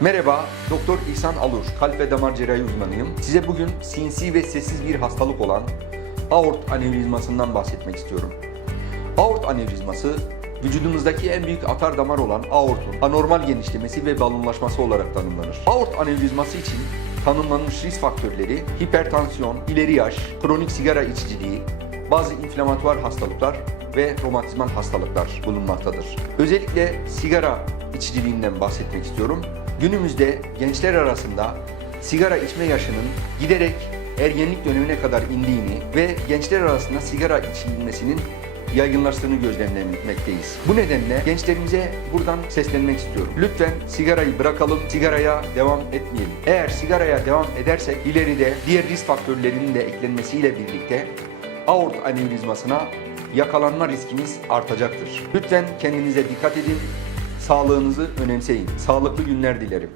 Merhaba, Doktor İhsan Alur, kalp ve damar cerrahi uzmanıyım. Size bugün sinsi ve sessiz bir hastalık olan aort anevrizmasından bahsetmek istiyorum. Aort anevrizması, vücudumuzdaki en büyük atar damar olan aortun anormal genişlemesi ve balonlaşması olarak tanımlanır. Aort anevrizması için tanımlanmış risk faktörleri hipertansiyon, ileri yaş, kronik sigara içiciliği, bazı inflamatuar hastalıklar ve romatizmal hastalıklar bulunmaktadır. Özellikle sigara içiciliğinden bahsetmek istiyorum. Günümüzde gençler arasında sigara içme yaşının giderek ergenlik dönemine kadar indiğini ve gençler arasında sigara içilmesinin yaygınlaştığını gözlemlemekteyiz. Bu nedenle gençlerimize buradan seslenmek istiyorum. Lütfen sigarayı bırakalım, sigaraya devam etmeyelim. Eğer sigaraya devam edersek ileride diğer risk faktörlerinin de eklenmesiyle birlikte aort anevrizmasına yakalanma riskimiz artacaktır. Lütfen kendinize dikkat edin, sağlığınızı önemseyin. Sağlıklı günler dilerim.